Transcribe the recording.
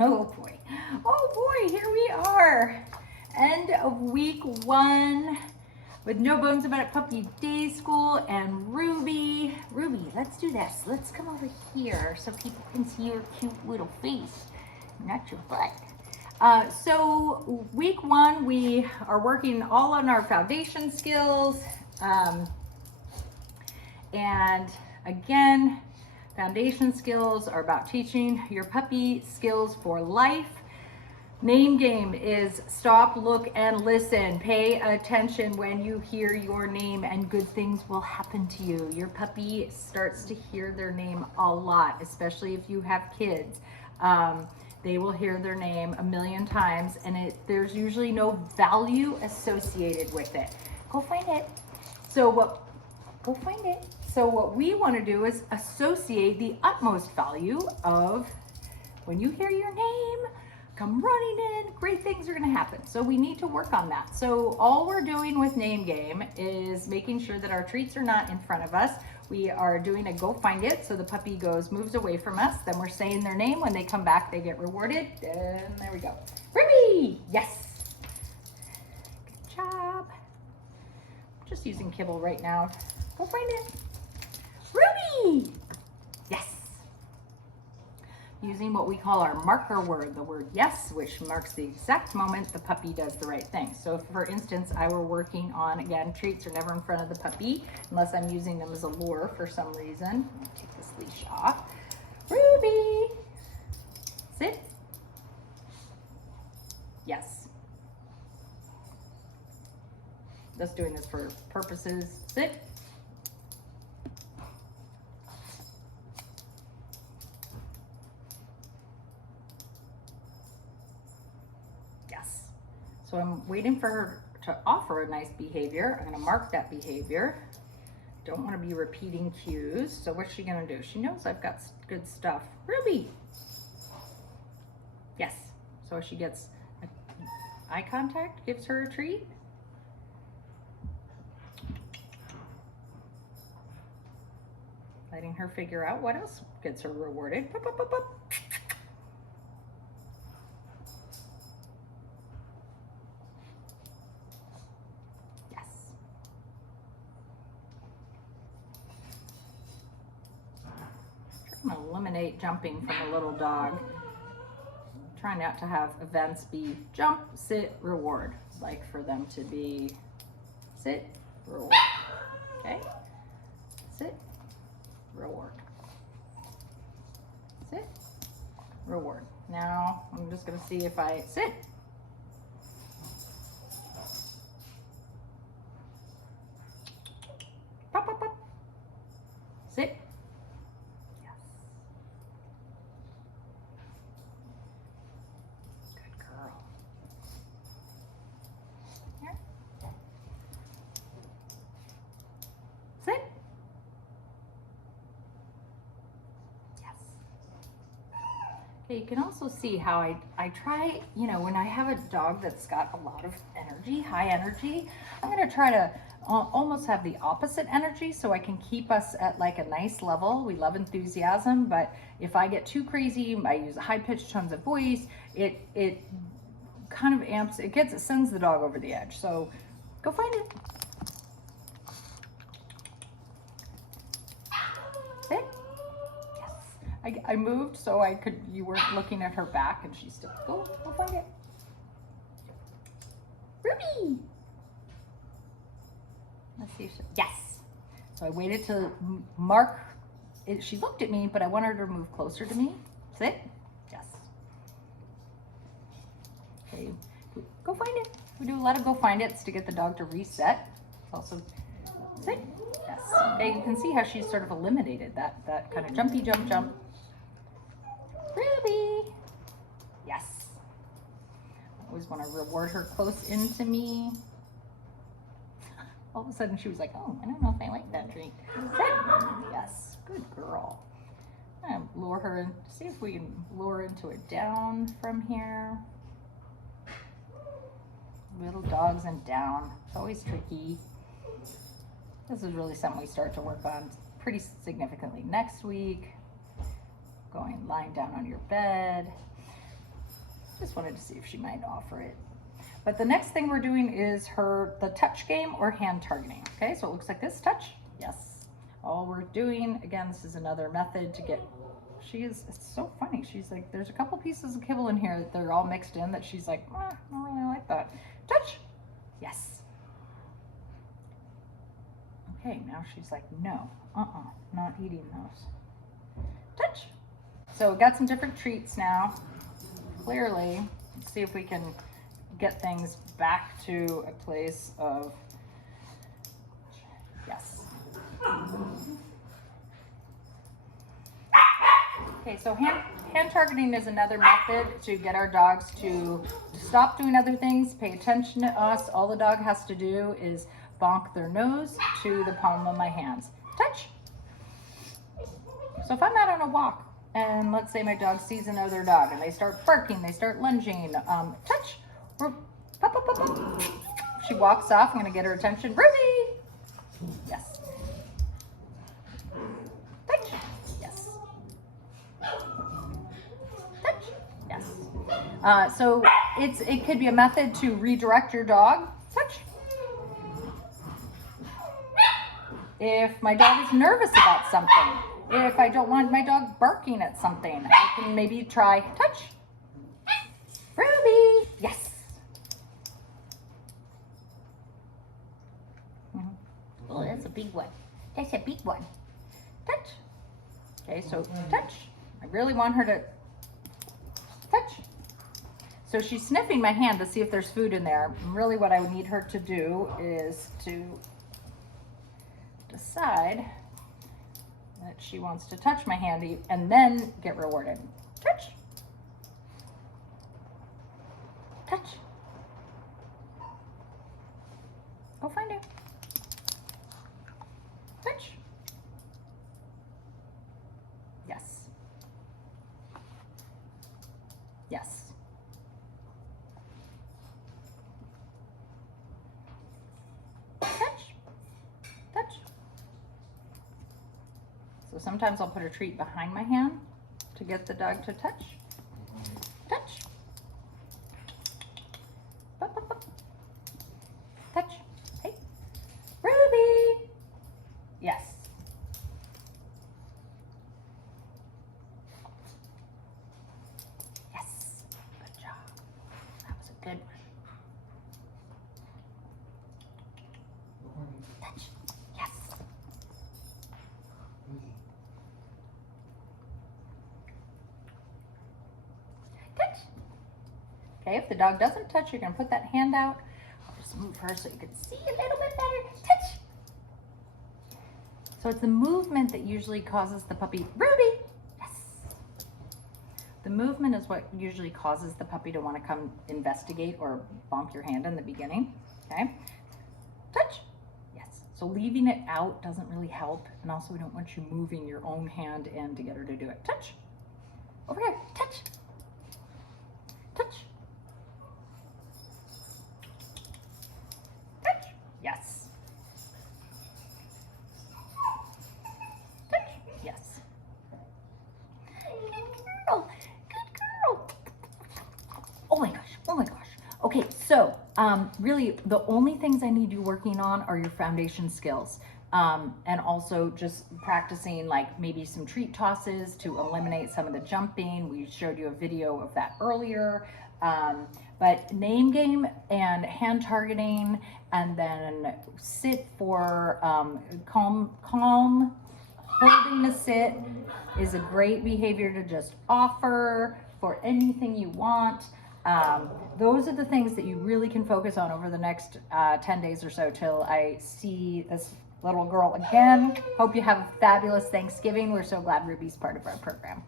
Oh boy. Oh boy, here we are. End of week 1 with No Bones About It Puppy Day School and Ruby. Ruby, let's do this. Let's come over here so people can see your cute little face, not your butt. So week 1, we are working all on our foundation skills. And again, foundation skills are about teaching your puppy skills for life. Name game is stop, look, and listen. Pay attention when you hear your name and good things will happen to you. Your puppy starts to hear their name a lot, especially if you have kids. They will hear their name a million times and there's usually no value associated with it. Go find it. Go find it. So what we want to do is associate the utmost value of when you hear your name, come running in, great things are going to happen. So we need to work on that. So all we're doing with name game is making sure that our treats are not in front of us. We are doing a go find it. So the puppy moves away from us. Then we're saying their name. When they come back, they get rewarded. And there we go. Ruby! Yes! Good job. I'm just using kibble right now. Go find it. Ruby! Yes. Using what we call our marker word, the word yes, which marks the exact moment the puppy does the right thing. So if, for instance, I were working on, again, treats are never in front of the puppy unless I'm using them as a lure for some reason. I'll take this leash off. Ruby! Sit. Yes. Just doing this for purposes. Sit. Yes. So I'm waiting for her to offer a nice behavior. I'm going to mark that behavior. Don't want to be repeating cues. So what's she going to do? She knows I've got good stuff. Ruby! Yes. So she gets eye contact, gives her a treat. Letting her figure out what else gets her rewarded. Pop, pop, pop, pop. Yes. I'm going to eliminate jumping from a little dog. Try not to have events be jump, sit, reward. Like for them to be sit, reward. Okay? Sit, reward. Sit, reward. Now I'm just going to see if I sit. Pop, pop, pop. Sit. Yes. Good girl. Here. Sit. Yes. Okay, you can also see how I try, when I have a dog that's got a lot of energy, high energy, I'm going to try to almost have the opposite energy so I can keep us at like a nice level. We love enthusiasm, but if I get too crazy, I use high-pitched tones of voice, it kind of it sends the dog over the edge. So go find it. Sit. Yes. I moved so you weren't looking at her back and she's still, go find it. Ruby! Let's see if yes. So I waited to mark it. She looked at me, but I wanted her to move closer to me. Sit. Yes. Okay. Go find it. We do a lot of go find it's to get the dog to reset. It's also sit. Yes. Okay, you can see how she's sort of eliminated that kind of jumpy jump. Ruby. Yes. I always want to reward her close into me. All of a sudden she was like, oh, I don't know if I like that treat. Sit. Yes, good girl. I'm gonna lure her in, see if we can lure into it down from here. Little dogs and down, it's always tricky. This is really something we start to work on pretty significantly next week. Lying down on your bed. Just wanted to see if she might offer it. But the next thing we're doing is the touch game or hand targeting. Okay, so it looks like this. Touch, yes. All we're doing, again, this is another method to get, it's so funny. She's like, there's a couple pieces of kibble in here that they're all mixed in that she's like, I don't really like that. Touch, yes. Okay, now she's like, no, not eating those. Touch. So we got some different treats now. Clearly, let's see if we can get things back to a place of, yes. Okay, so hand targeting is another method to get our dogs to stop doing other things, pay attention to us. All the dog has to do is bonk their nose to the palm of my hands. Touch. So if I'm out on a walk and let's say my dog sees another dog and they start barking, they start lunging, touch, or pop, pop, pop, pop. She walks off, I'm gonna get her attention. Ruby! Yes. Touch. Yes. Touch. Yes. So it could be a method to redirect your dog. Touch. If my dog is nervous about something, if I don't want my dog barking at something, I can maybe try touch. Ruby, yes. Oh, that's a big one. That's a big one. Touch. Okay, so touch. I really want her to touch. So she's sniffing my hand to see if there's food in there. Really what I would need her to do is to decide that she wants to touch my hand and then get rewarded. Touch. Touch. Go find it. Touch. Yes. Yes. Touch. Touch. So sometimes I'll put a treat behind my hand to get the dog to touch. Touch. Bup, bup, bup. Touch. Hey. Ruby. Yes. Yes. Good job. That was a good one. Touch. Yes. Touch. Okay, if the dog doesn't touch, you're going to put that hand out. I'll just move her so you can see a little bit better. Touch. So it's the movement that usually causes the puppy, Ruby, yes. The movement is what usually causes the puppy to want to come investigate or bonk your hand in the beginning, okay? Touch, yes. So leaving it out doesn't really help. And also we don't want you moving your own hand in to get her to do it. Touch, over here, touch, touch. Touch, yes. Yes. Good girl. Good girl. Oh my gosh. Oh my gosh. Okay, so really the only things I need you working on are your foundation skills. And also just practicing like maybe some treat tosses to eliminate some of the jumping. We showed you a video of that earlier. But name game and hand targeting, and then sit for calm. Holding a sit is a great behavior to just offer for anything you want. Those are the things that you really can focus on over the next 10 days or so till I see this little girl again. Hope you have a fabulous Thanksgiving. We're so glad Ruby's part of our program.